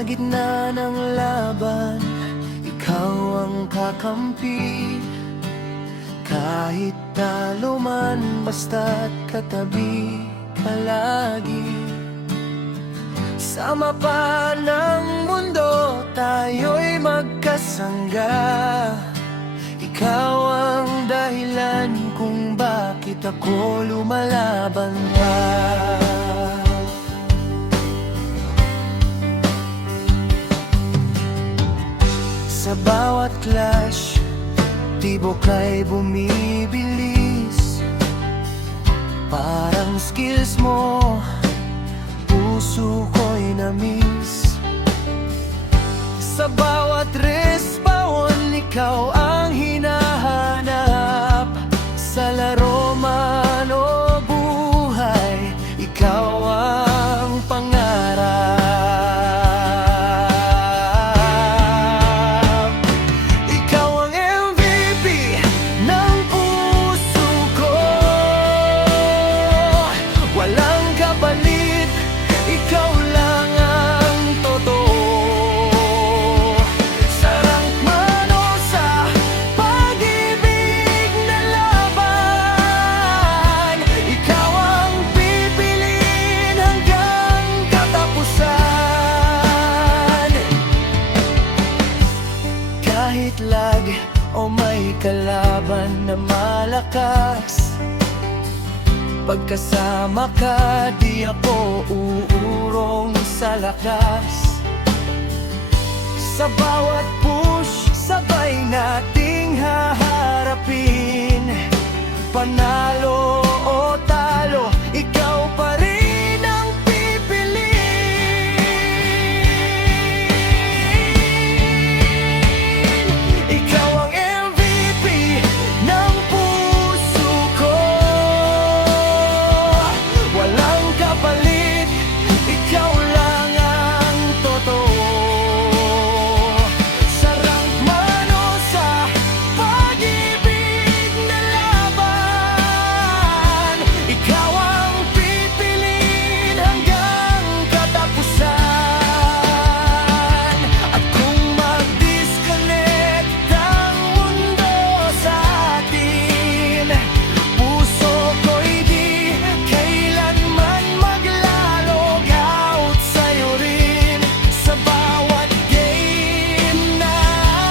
Sa gitna ng laban, ikaw ang kakampi. Kahit talo man, basta't katabi ka lagi. Sa mapa ng mundo, tayo'y magkasangga. Ikaw ang dahilan kung bakit ako lumalaban pa. Sa bawat clash, tibok ay bumibilis. Parang skills mo, puso ko'y na-miss. Sa bawat respawn, ikaw ang hinahanap. Sa laro man o buhay, ikaw ang pangarap. Ikaw ang MVP ng puso ko. Walang kapalit, ikaw lang ang totoo. Sa rank man o sa pag-ibig na laban, ikaw ang pipiliin hanggang katapusan. Kahit lag o may kalaban na malakas, pagkasama ka, di ako uurong sa lakas. Sa bawat push, sabay nating haharapin. Panalo o talo, ikaw pa rin ang pipiliin. Ikaw ang MVP ng puso ko. Walang kapalit, ikaw lang ang totoo. Sa rank man o sa pag-ibig na laban, ikaw ang pipiliin hanggang katapusan. At kung mag-disconnect ang mundo sa atin, puso ko'y di kailanman maglalog out sa'yo rin. Sa bawat game na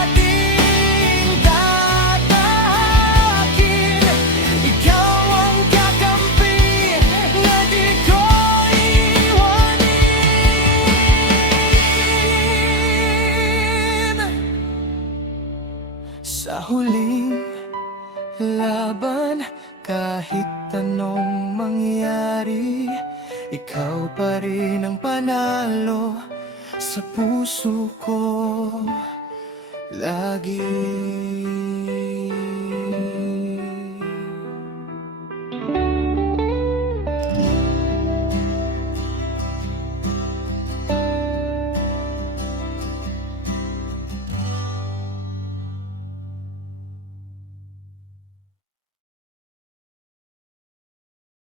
ating tatahakin, ikaw ang kakampi na di ko iwanin. Sa huling laban, kahit anong mangyari, ikaw pa rin ang panalo sa puso ko lagi.